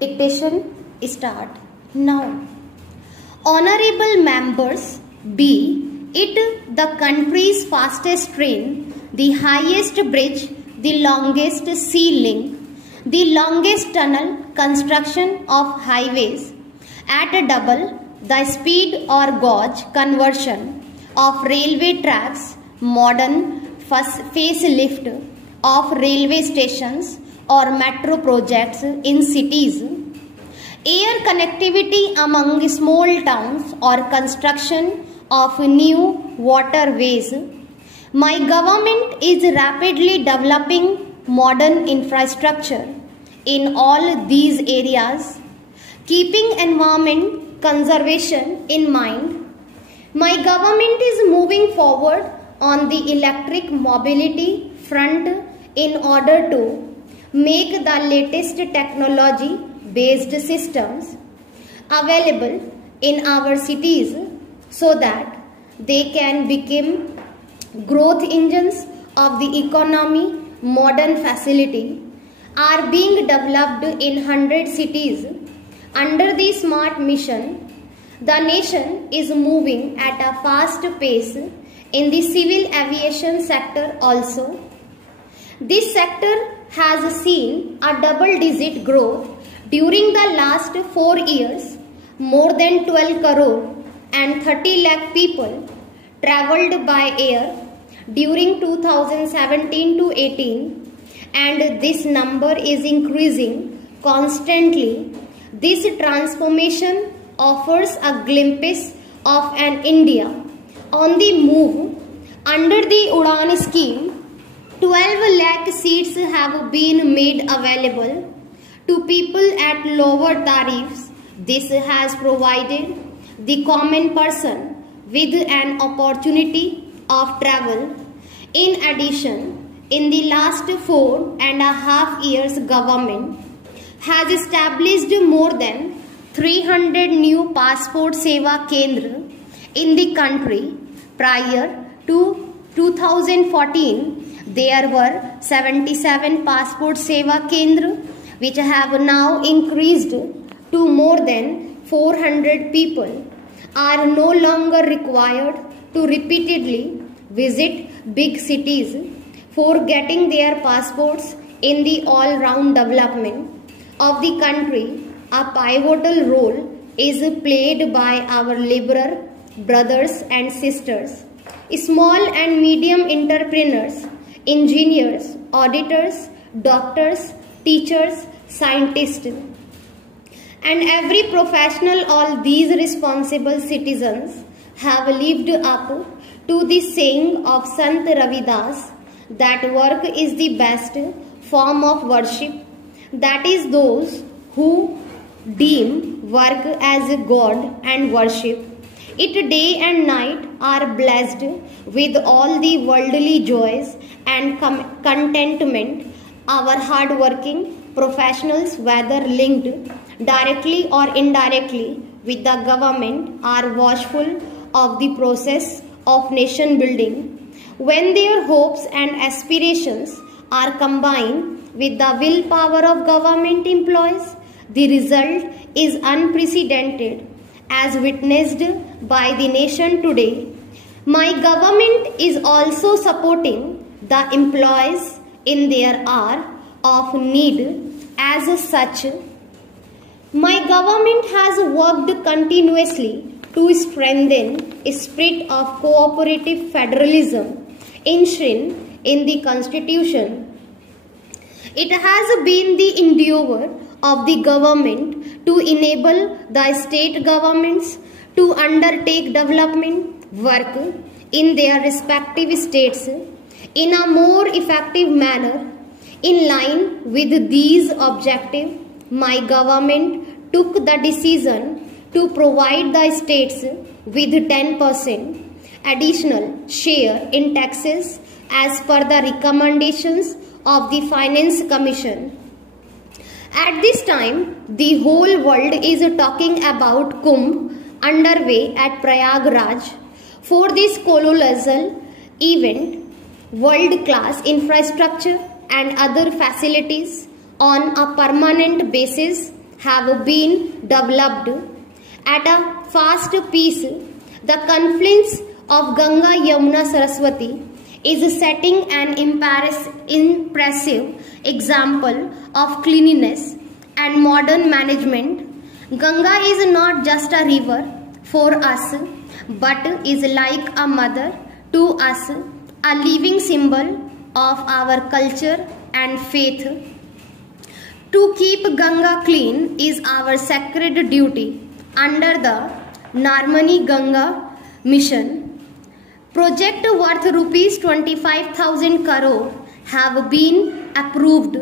Dictation start now. Honorable members, be it the country's fastest train, the highest bridge, the longest sea link, the longest tunnel construction of highways, at a double the speed or gauge conversion of railway tracks, modern facelift of railway stations or metro projects in cities, air connectivity among small towns or construction of new waterways. My government is rapidly developing modern infrastructure in all these areas, keeping environment conservation in mind. My government is moving forward on the electric mobility front in order to make the latest technology based systems available in our cities so that they can become growth engines of the economy. Modern facilities are being developed in 100 cities. Under the SMART mission, the nation is moving at a fast pace in the civil aviation sector also. This sector has seen a double-digit growth during the last 4 years. More than 12 crore and 30 lakh people travelled by air during 2017 to 18, and this number is increasing constantly. This transformation offers a glimpse of an India on the move. Under the Udan scheme, 12 lakh seats have been made available to people at lower tariffs. This has provided the common person with an opportunity of travel. In addition, in the last 4.5 years, government has established more than 300 new Passport Seva Kendra in the country. Prior to 2014, there were 77 Passport Seva Kendra, which have now increased to more than 400. People are no longer required to repeatedly visit big cities for getting their passports. In the all-round development of the country, a pivotal role is played by our liberal brothers and sisters, small and medium entrepreneurs, engineers, auditors, doctors, teachers, scientists, and every professional. All these responsible citizens have lived up to the saying of Sant Ravidas that work is the best form of worship. That is, those who deem work as a god and worship it day and night are blessed with all the worldly joys and contentment. Our hard-working professionals, whether linked directly or indirectly with the government, are watchful of the process of nation building. When their hopes and aspirations are combined with the willpower of government employees, the result is unprecedented, as witnessed by the nation today. My government is also supporting the employees in their hour of need. As such, my government has worked continuously to strengthen a spirit of cooperative federalism enshrined in the Constitution. It has been the endeavour of the government to enable the state governments to undertake development work in their respective states in a more effective manner. In line with these objectives, my government took the decision to provide the states with 10% additional share in taxes as per the recommendations of the Finance Commission. At this time, the whole world is talking about Kumbh underway at Prayagraj. For this colossal event, world-class infrastructure and other facilities on a permanent basis have been developed at a fast pace. The confluence of Ganga, Yamuna, Saraswati is setting an impressive example of cleanliness and modern management. Ganga is not just a river for us, but is like a mother to us, a living symbol of our culture and faith. To keep Ganga clean is our sacred duty under the Narmani Ganga mission. Project worth rupees 25,000 crore have been approved.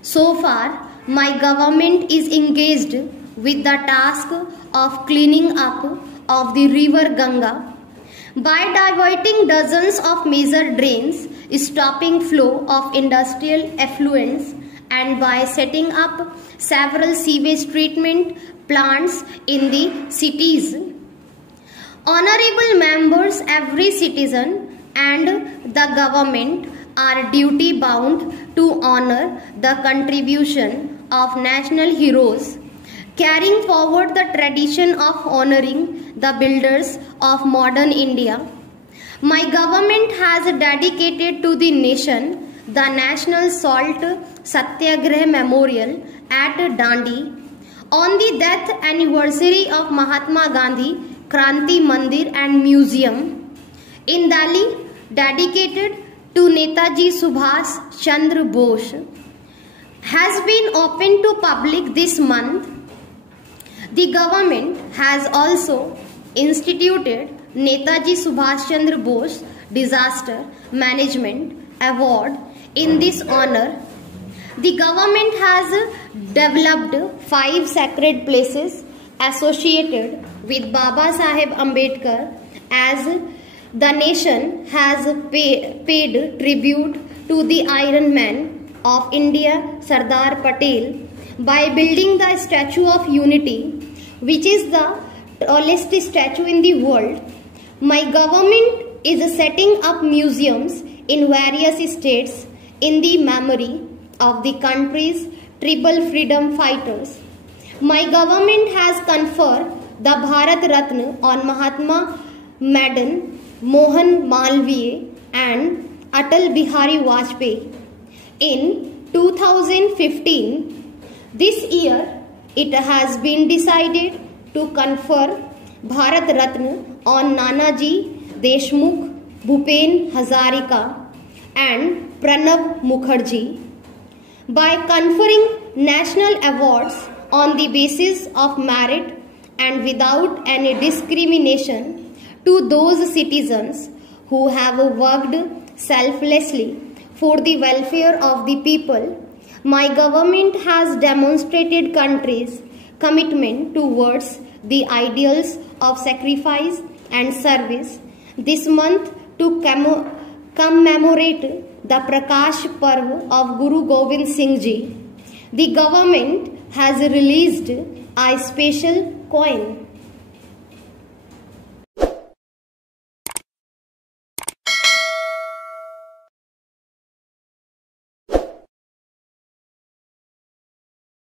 So far, my government is engaged with the task of cleaning up of the river Ganga by diverting dozens of major drains, stopping flow of industrial effluents, and by setting up several sewage treatment plants in the cities. Honorable members, every citizen and the government are duty bound to honor the contribution of national heroes, carrying forward the tradition of honoring the builders of modern India. My government has dedicated to the nation the National Salt Satyagrah Memorial at Dandi on the death anniversary of Mahatma Gandhi Kranti Mandir and Museum in Delhi, dedicated to Netaji Subhash Chandra Bose, has been opened to public this month. The government has also instituted Netaji Subhash Chandra Bose Disaster Management Award in this honor. The government has developed 5 sacred places associated with Baba Saheb Ambedkar, as the nation has paid tribute to the Iron Man of India, Sardar Patel, by building the Statue of Unity, which is the tallest statue in the world. My government is setting up museums in various states in the memory of the country's tribal freedom fighters. My government has conferred the Bharat Ratna on Mahatma Madan, Mohan Malviya and Atal Bihari Vajpayee in 2015. This year, it has been decided to confer Bharat Ratna on Nanaji Deshmukh, Bhupen Hazarika and Pranab Mukherjee. By conferring national awards on the basis of merit and without any discrimination to those citizens who have worked selflessly for the welfare of the people, my government has demonstrated country's commitment towards the ideals of sacrifice and service. This month, to commemorate the Prakash Parv of Guru Gobind Singh Ji, the government has released a special coin